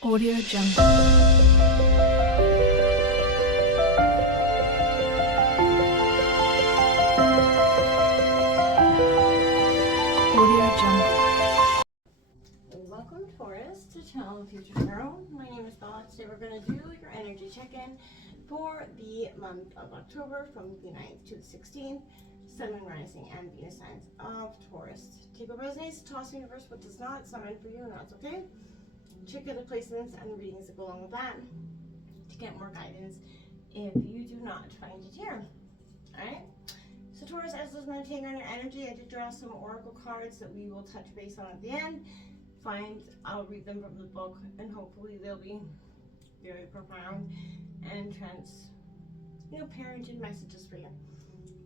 Audio Jungle. Audio Jungle. Welcome, Taurus, to Channel Future Tarot. My name is Bella. Today we're going to do your energy check-in for the month of October from the 9th to the 16th. Sun, Moon, Rising, and Venus signs of Taurus. Take what resonates, toss the universe, what does not. It's not meant for you, and that's okay. Check out the placements and the readings that go along with that to get more guidance if you do not find it here. Alright? So Taurus, as I was meditating on your energy, I did draw some oracle cards that we will touch base on at the end. I'll read them from the book, and hopefully they'll be very profound and parenting messages for you.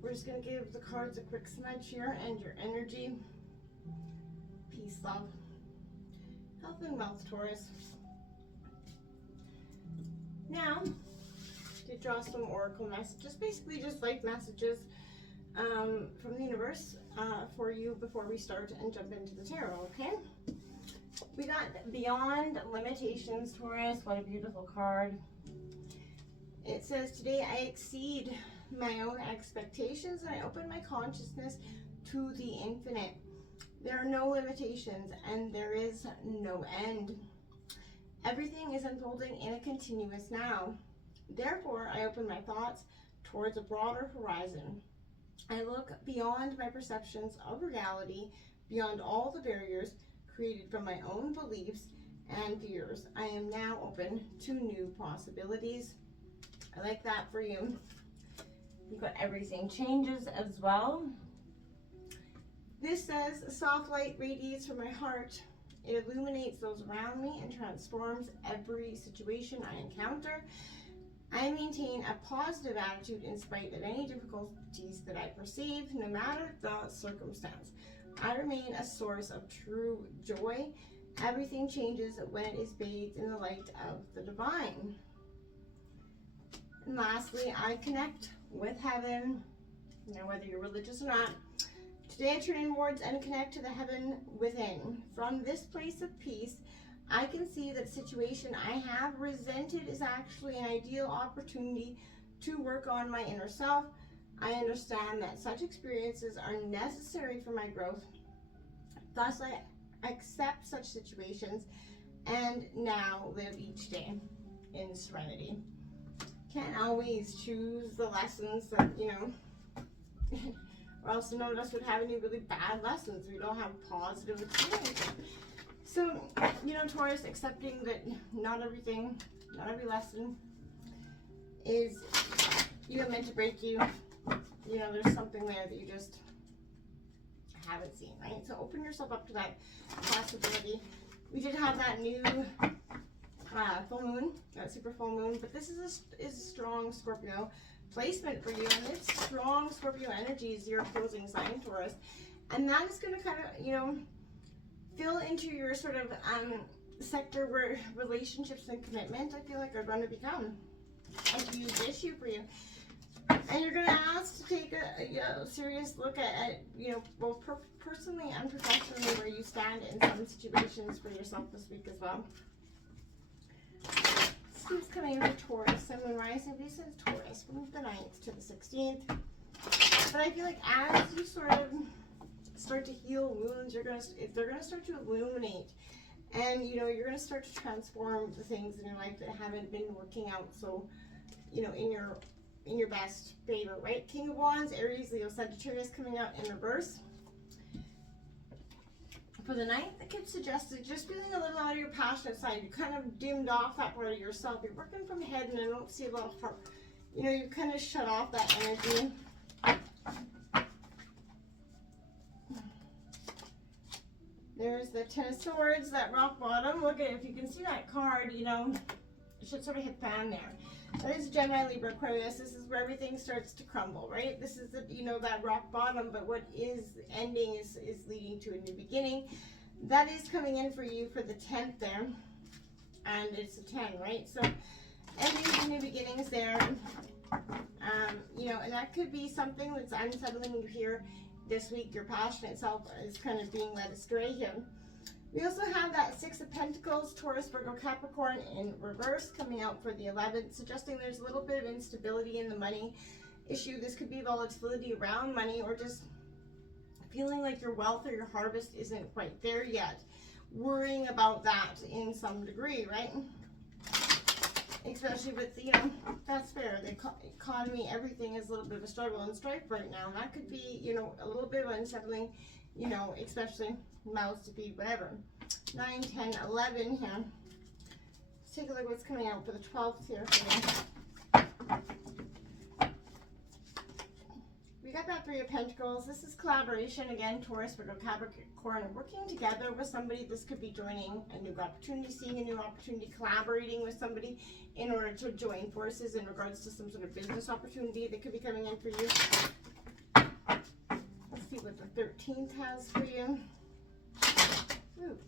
We're just going to give the cards a quick smudge here, and your energy, peace, love, health, and wealth, Taurus. Now, to draw some oracle messages, basically just life messages from the universe for you before we start and jump into the tarot, okay? We got Beyond Limitations, Taurus. What a beautiful card. It says, today I exceed my own expectations and I open my consciousness to the infinite. There are no limitations and there is no end. Everything is unfolding in a continuous now. Therefore, I open my thoughts towards a broader horizon. I look beyond my perceptions of reality, beyond all the barriers created from my own beliefs and fears. I am now open to new possibilities. I like that for you. You've got everything changes as well. This says, soft light radiates from my heart. It illuminates those around me and transforms every situation I encounter. I maintain a positive attitude in spite of any difficulties that I perceive, no matter the circumstance. I remain a source of true joy. Everything changes when it is bathed in the light of the divine. And lastly, I connect with heaven. Now, whether you're religious or not, today I turn inwards and connect to the heaven within. From this place of peace, I can see that the situation I have resented is actually an ideal opportunity to work on my inner self. I understand that such experiences are necessary for my growth. Thus, I accept such situations and now live each day in serenity. Can't always choose the lessons that, or else none of us would have any really bad lessons. We don't have positive experiences. So, Taurus, accepting that not every lesson is, meant to break you. There's something there that you just haven't seen, right? So open yourself up to that possibility. We did have that new full moon, that super full moon, but this is a strong Scorpio placement for you, and it's strong Scorpio energy is your opposing sign, Taurus, and that is going to kind of, fill into your sort of sector where relationships and commitment, I feel like, are going to become a huge issue for you. And you're going to ask to take a serious look at both personally and professionally where you stand in some situations for yourself this week as well. This keeps coming in for Taurus. Sun, Moon, Rising, Venus is Taurus from the 9th to the 16th. But I feel like as you sort of start to heal wounds, they're going to start to illuminate. And, you're going to start to transform the things in your life that haven't been working out so, in your best favor, right? King of Wands, Aries, Leo, Sagittarius coming out in reverse. For the 9th, the kid suggested just feeling a little out of your passionate side. You kind of dimmed off that part of yourself. You're working from head, and I don't see a lot of heart. You kind of shut off that energy. There's the Ten of Swords, that rock bottom. Look at it. If you can see that card, it should sort of hit fan there. That is Gemini, Libra, Aquarius. This is where everything starts to crumble, right? This is the, that rock bottom, but what is ending is leading to a new beginning. That is coming in for you for the 10th there. And it's a 10, right? So endings and new beginnings there. And that could be something that's unsettling you here this week. Your passionate self is kind of being led astray here. We also have that Six of Pentacles, Taurus, Virgo, Capricorn in reverse coming out for the 11th, suggesting there's a little bit of instability in the money issue. This could be volatility around money, or just feeling like your wealth or your harvest isn't quite there yet. Worrying about that in some degree, right? Especially with, you know, that's fair. The economy, everything is a little bit of a struggle and strife right now. And that could be, you know, a little bit of unsettling, you know, especially mouths to feed, whatever. 9, 10, 11 here. Let's take a look at what's coming out for the 12th here for you. We got that Three of Pentacles. This is collaboration again, Taurus, Virgo, Capricorn, working together with somebody. This could be joining a new opportunity, seeing a new opportunity, collaborating with somebody in order to join forces in regards to some sort of business opportunity that could be coming in for you. Let's see what the 13th has for you. Ooh.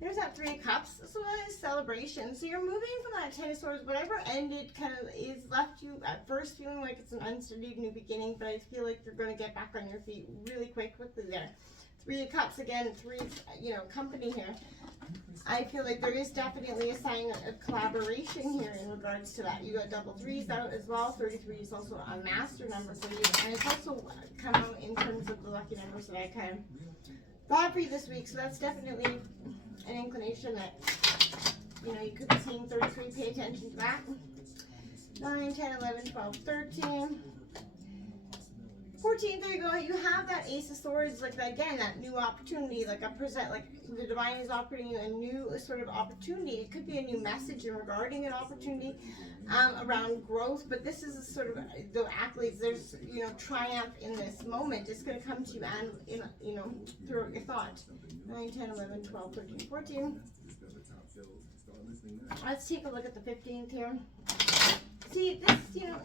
There's that Three of Cups. So that is celebration. So you're moving from that Ten of Swords, whatever ended kind of is left you at first feeling like it's an unstudied new beginning, but I feel like you're going to get back on your feet really quickly there. Three of Cups again, three, you know, company here. I feel like there is definitely a sign of collaboration here in regards to that. You got double threes out as well. 33 is also a master number for you, and it's also come out in terms of the lucky numbers that I kind of got for you this week. So that's definitely an inclination that, you know, you could be seeing 33. Pay attention to that. 9, 10, 11, 12, 13. 14, there you go. You have that Ace of Swords, like that, again, that new opportunity, like a present, like the divine is offering you a new sort of opportunity. It could be a new message regarding an opportunity around growth, but this is a sort of the accolades. There's, you know, triumph in this moment. It's going to come to you and, you know, throughout your thought. 9, 10, 11, 12, 13, 14. Let's take a look at the 15th here. See, this, you know,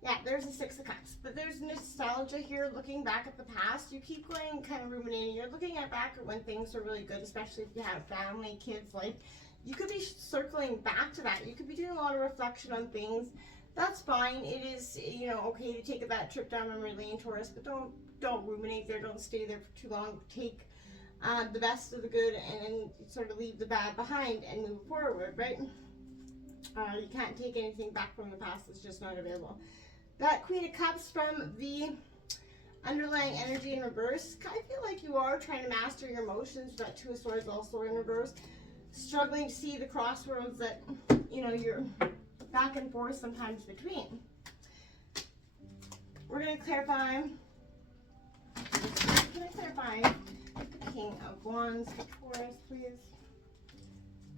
yeah, there's a Six of Cups, but there's nostalgia here, looking back at the past. You keep going, kind of ruminating. You're looking back at when things are really good, especially if you have family, kids, life. You could be circling back to that. You could be doing a lot of reflection on things. That's fine. It is, you know, okay to take that trip down memory lane, Taurus, but don't ruminate there. Don't stay there for too long. Take the best of the good and then sort of leave the bad behind and move forward, right? You can't take anything back from the past. It's just not available. That Queen of Cups from the underlying energy in reverse. I feel like you are trying to master your emotions. That Two of Swords also in reverse. Struggling to see the crossroads that, you know, you're back and forth sometimes between. We're going to clarify. Can I clarify the King of Wands for Taurus, please?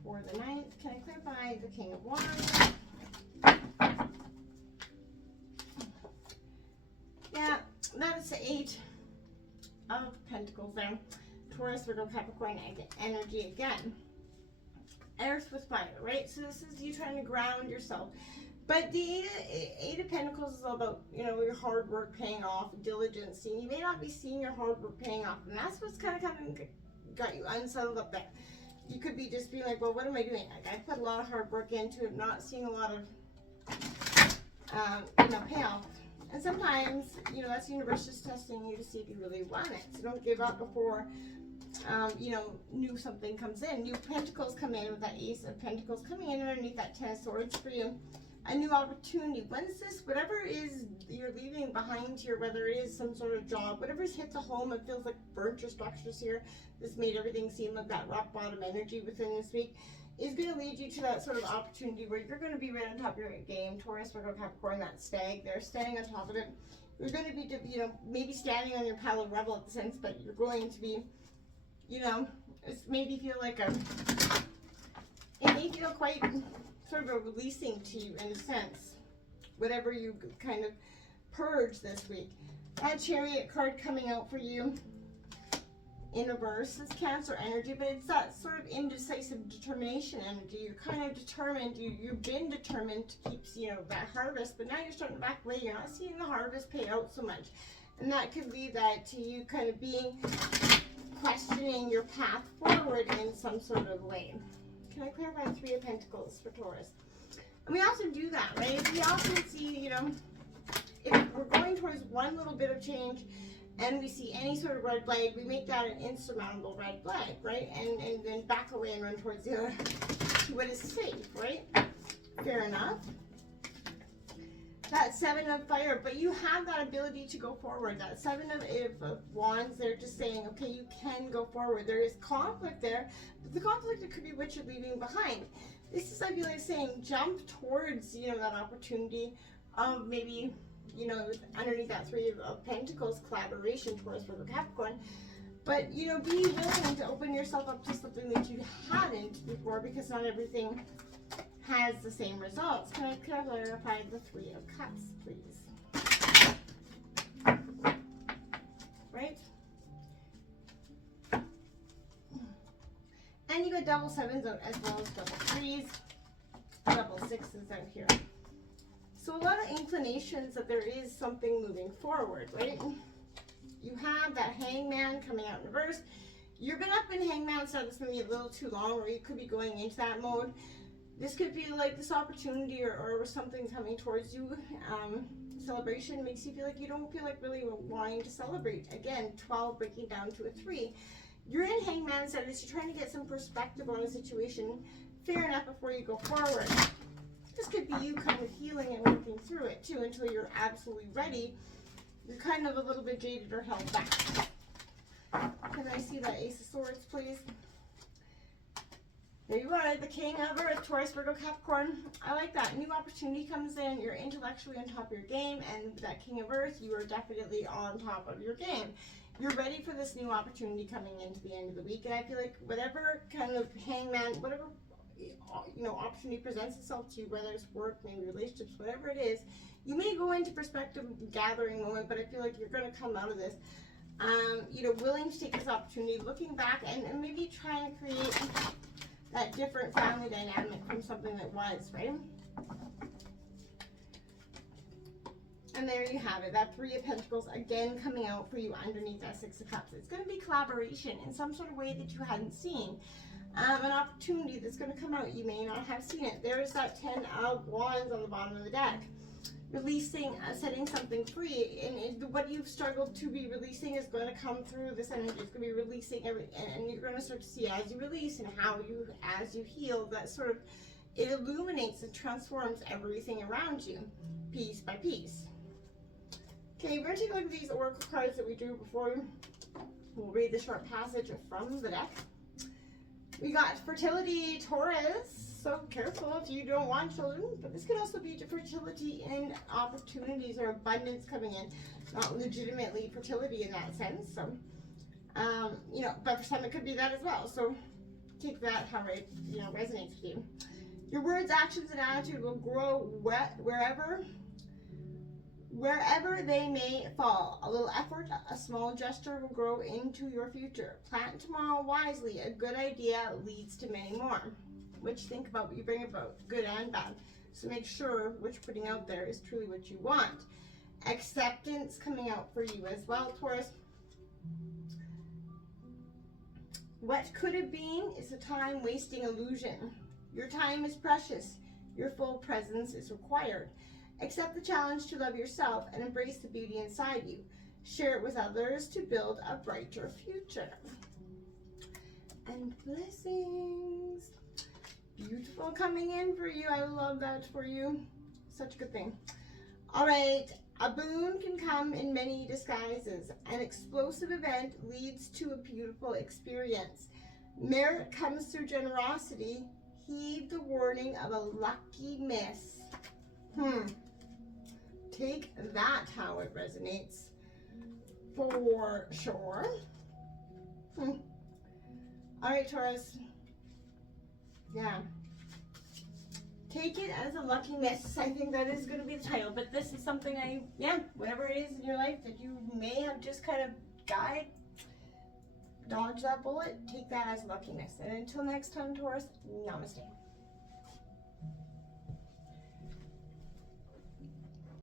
For the 9th, can I clarify the King of Wands? Yeah, that is the 8 of Pentacles there. Taurus, Virgo, Capricorn energy again. Earth with fire, right? So this is you trying to ground yourself. But the 8 of Pentacles is all about, you know, your hard work paying off, diligence. And you may not be seeing your hard work paying off. And that's what's kind of got you unsettled up there. You could be just being like, well, what am I doing? Like, I put a lot of hard work into it, not seeing a lot of, you know, payoff. And sometimes, you know, that's the universe just testing you to see if you really want it. So don't give up before, you know, new something comes in. New Pentacles come in with that Ace of Pentacles coming in underneath that 10 of Swords for you. A new opportunity. When's this, whatever is you're leaving behind here, whether it is some sort of job, whatever's hit the home, it feels like burnt your structures here. This made everything seem like that rock bottom energy within this week. Is going to lead you to that sort of opportunity where you're going to be right on top of your game. Taurus, Virgo, Capricorn, that stag, they're standing on top of it. You're going to be, you know, maybe standing on your pile of rubble at the sense, but you're going to be, you know, it's maybe feel like it may feel quite sort of a releasing to you in a sense, whatever you kind of purge this week. That Chariot card coming out for you in reverse. It's Cancer energy, but it's that sort of indecisive determination energy. You're kind of determined. You've been determined to keep, you know, that harvest, but now you're starting to back away. You're not seeing the harvest pay out so much, and that could lead that to you kind of being questioning your path forward in some sort of way. Can I clarify the 3 of Pentacles for Taurus? And we often do that, right? We often see, you know, if we're going towards one little bit of change and we see any sort of red flag, we make that an insurmountable red flag, right? And then back away and run towards the other, to what is safe, right? Fair enough. That 7 of fire, but you have that ability to go forward. That 7 of wands, they're just saying, okay, you can go forward. There is conflict there, but the conflict, it could be what you're leaving behind. This is, I feel like, saying jump towards, you know, that opportunity of maybe, you know, underneath that 3 of Pentacles, collaboration, Taurus, Virgo, Capricorn. But, you know, be willing to open yourself up to something that you hadn't before, because not everything has the same results. Can I clarify the 3 of Cups, please? Right? And you got double 7s out as well as double 3s, double 6s out here. So a lot of inclinations that there is something moving forward, right? You have that Hangman coming out in reverse. You've been up in Hangman, so this may be a little too long, or you could be going into that mode. This could be like this opportunity or something's coming towards you. Celebration makes you feel like you don't feel like really wanting to celebrate. Again, 12 breaking down to a 3. You're in Hangman status. You're trying to get some perspective on a situation. Fair enough before you go forward. This could be you kind of healing and working through it too until you're absolutely ready. You're kind of a little bit jaded or held back. Can I see that Ace of Swords, please? There you are, the King of Earth, Taurus, Virgo, Capricorn. I like that. New opportunity comes in. You're intellectually on top of your game, and that King of Earth, you are definitely on top of your game. You're ready for this new opportunity coming into the end of the week, and I feel like whatever kind of Hangman, whatever, you know, opportunity presents itself to you, whether it's work, maybe relationships, whatever it is, you may go into perspective gathering moment, but I feel like you're going to come out of this, you know, willing to take this opportunity, looking back and maybe trying to create that different family dynamic from something that was, right? And there you have it, that 3 of Pentacles again coming out for you underneath that 6 of Cups. It's going to be collaboration in some sort of way that you hadn't seen. An opportunity that's going to come out. You may not have seen it. There's that 10 of Wands on the bottom of the deck. Releasing, setting something free, and what you've struggled to be releasing is going to come through this energy. It's going to be releasing and you're going to start to see as you release and how you, as you heal, that sort of, it illuminates and transforms everything around you, piece by piece. Okay, we're going to take a look at these oracle cards that we drew before. We'll read the short passage from the deck. We got fertility, Taurus. So careful if you don't want children, but this could also be fertility and opportunities or abundance coming in, not legitimately fertility in that sense. So, you know, but for some it could be that as well. So take that how it, you know, resonates with you. Your words, actions, and attitude will grow wherever they may fall. A little effort, a small gesture will grow into your future. Plant tomorrow wisely. A good idea leads to many more. Which think about what you bring about, good and bad. So make sure what you're putting out there is truly what you want. Acceptance coming out for you as well, Taurus. What could have been is a time-wasting illusion. Your time is precious. Your full presence is required. Accept the challenge to love yourself and embrace the beauty inside you. Share it with others to build a brighter future. And blessings. Beautiful coming in for you. I love that for you. Such a good thing. All right. A boon can come in many disguises. An explosive event leads to a beautiful experience. Merit comes through generosity. Heed the warning of a lucky miss. Take that how it resonates for sure. All right, Taurus. Yeah. Take it as a lucky miss. I think that is going to be the title. But this is something whatever it is in your life that you may have just kind of dodged that bullet, take that as a lucky miss. And until next time, Taurus, namaste.